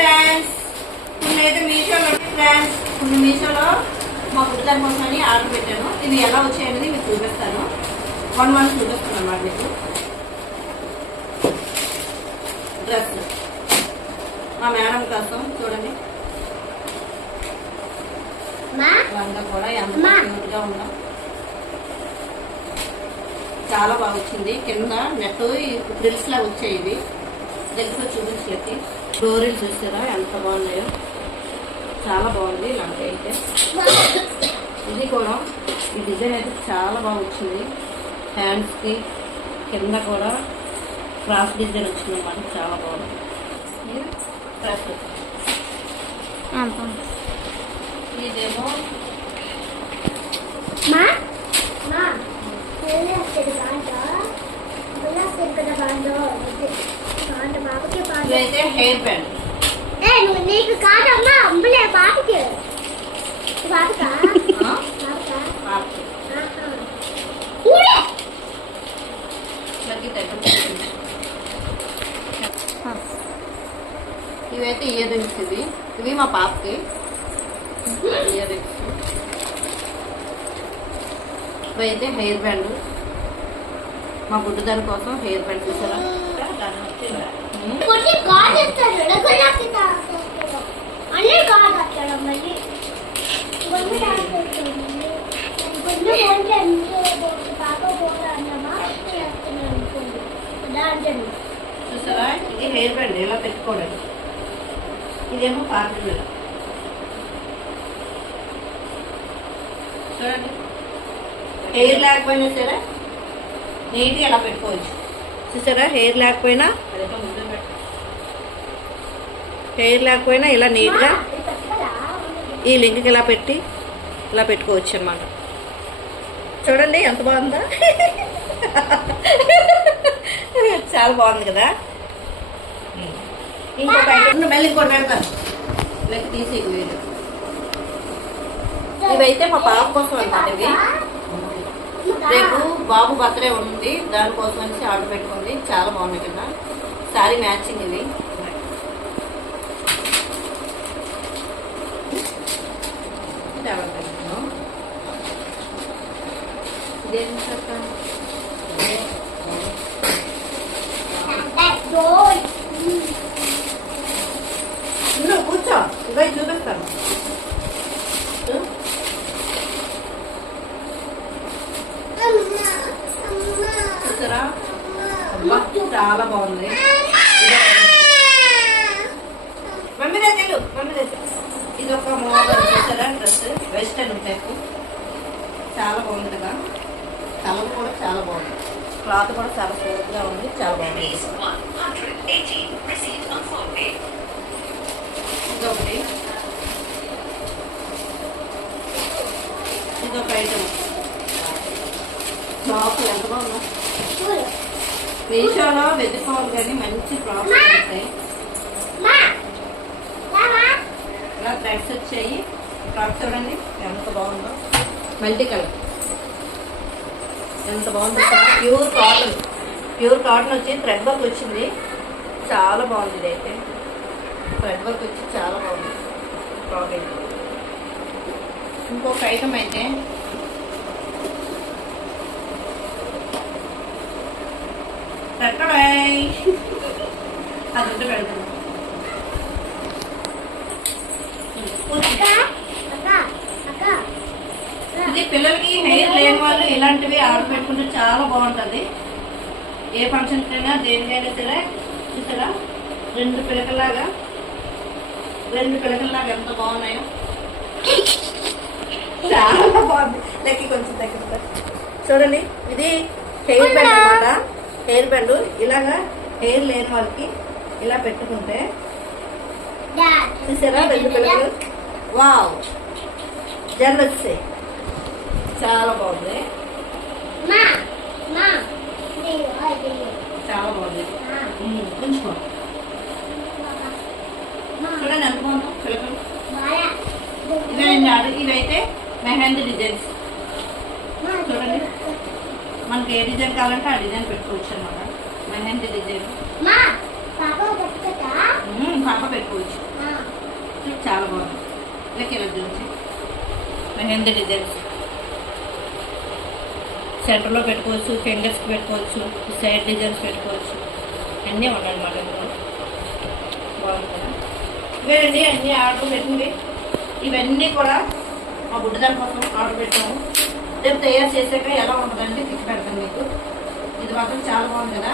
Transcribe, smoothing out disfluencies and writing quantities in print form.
Friends, నేనైతే మీషోలో మా పుట్టదాని కోసమని ఆర్డర్ పెట్టాను. ఇది ఎలా వచ్చాయనేది మీకు చూపిస్తాను. 1 month చూపిస్తాను అన్నమాట. మీకు డ్రెస్ మా మేడం కోసం చూడండి. లంగా కూడా ఎంత క్యూట్గా ఉందా, చాలా బాగా వచ్చింది. కింద నెట్ డ్రిల్స్ లా వచ్చాయి. ఇవి దగ్గర చూపించలేకి డోరీలు చూసారా ఎంత బాగున్నాయో, చాలా బాగుంది. లంగా అయితే ఇది కూడా ఈ డిజైన్ అయితే చాలా బాగా వచ్చింది. హ్యాండ్స్కి కింద కూడా క్రాస్ డిజైన్ వచ్చింది అన్నమాట, చాలా బాగుంది. డ్రెస్ ఇదేమో ఇదైతే హెయిర్ బ్యాండ్. నీకు కాదమ్మా, అంబులే పాపకి ఇవైతే ఇయర్ రింగ్స్. ఇవి మా పాపకి ఇయర్ రింగ్స్. ఇవైతే హెయిర్ బ్యాండ్, మా బుడ్డదాని కోసం హెయిర్ బ్యాండ్ చూసారా. చూసారా, ఇది హెయిర్ బ్యాండ్ ఇలా పెట్టుకోవడానికి. ఇదేమో పార్టీ చూడండి. హెయిర్ లేకపోయినా సరే నీట్గా ఇలా పెట్టుకోవచ్చు. చూసారా, హెయిర్ లేకపోయినా ఇలా నీట్గా ఈ లింక్కి ఇలా పెట్టి ఇలా పెట్టుకోవచ్చు అన్నమాట. చూడండి ఎంత బాగుందా, చాలా బాగుంది కదా. ఇంకొక మళ్ళీ ఇంకోటి పెడతాను, లెక్క తీసి వీళ్ళు. ఇవైతే మా పాప కోసం అన్నమాట. ఇవి రేపు బాబు బర్త్డే ఉంది, దానికోసం నుంచి ఆర్డర్ పెట్టుకుంది. చాలా బాగున్నాయి కదా, శారీ మ్యాచింగ్. ఇవి కూర్చో, ఇవై చూపిస్తాను. చూసారా, చాలా బాగుంది. ఇది ఒక మోడల్ చూసారా, డ్రెస్ వెస్టర్న్ టైప్, చాలా బాగుంది కదా. కలర్ కూడా చాలా బాగుంది, క్లాత్ కూడా చాలా స్మూత్ గా ఉంది, చాలా బాగుంది. ఇదొకటి, ఇదొక ఐటమ్. ఫ్రాక్ ఎంత బాగుందా, మీషోలో వెతుకోవాలి కానీ మంచి ఫ్రాక్స్ ఉంటాయి. ఇలా థ్రెడ్స్ వచ్చాయి. ఫ్రాక్ చూడండి ఎంత బాగుందో, మల్టీ కలర్ ఎంత బాగుందో. ప్యూర్ కాటన్ వచ్చి థ్రెడ్ వర్క్ వచ్చింది, చాలా బాగుంది. ఇదైతే థ్రెడ్ వర్క్ వచ్చి చాలా బాగుంది ఫ్రాక్ అయితే. ఇంకొక ఐటమ్ అయితే అది పెడతాను. ఇది పిల్లలకి హెయిర్ లేని వాళ్ళు ఇలాంటివి ఆర్డర్ పెట్టుకుంటే చాలా బాగుంటుంది. ఏ ఫంక్షన్కి అయినా దేనికైనా సరే. చూసారా, రెండు పిలకల్లాగా ఎంత బాగున్నాయో, చాలా బాగుంది. లెక్కి కొంచెం దగ్గర చూడండి. ఇది హెయిర్ బ్యాండ్ అన్నమాట. హెయిర్ బ్యాండ్ ఇలాగా హెయిర్ లేని వాళ్ళకి ఇలా పెట్టుకుంటే చూసారా, రెండు పిల్లలు వావ్ జర్రొచ్చాయి, చాలా బాగుంది. చాలా బాగుంది. ఉంచుకో, చూడండి ఎంత బాగుందో పిల్లలు. ఇవైతే మెహందీ డిజైన్స్. చూడండి, మనకి ఏ డిజైన్ కావాలంటే ఆ డిజైన్ పెట్టుకోవచ్చు అన్నమాట. మెహందీ డిజైన్ పాప పెట్టుకోవచ్చు. చాలా బాగుంది. ఇలా ఇలా చూసి మెహందీ డిజైన్స్ సెంటర్లో పెట్టుకోవచ్చు, ఫింగర్స్కి పెట్టుకోవచ్చు, సైడ్ డిజైన్స్ పెట్టుకోవచ్చు, అన్నీ ఉన్నాయన్నమాట. ఇందులో బాగుంది కదా. ఇవేనండి అన్నీ ఆర్డర్ పెట్టినవి. ఇవన్నీ కూడా మా బుడ్డదాని కోసం ఆర్డర్ పెట్టాము. రేపు తయారు చేసాక ఎలా ఉంటుందంటే పిక్ పెడతాను మీకు. ఇది మాత్రం చాలా బాగుంది కదా.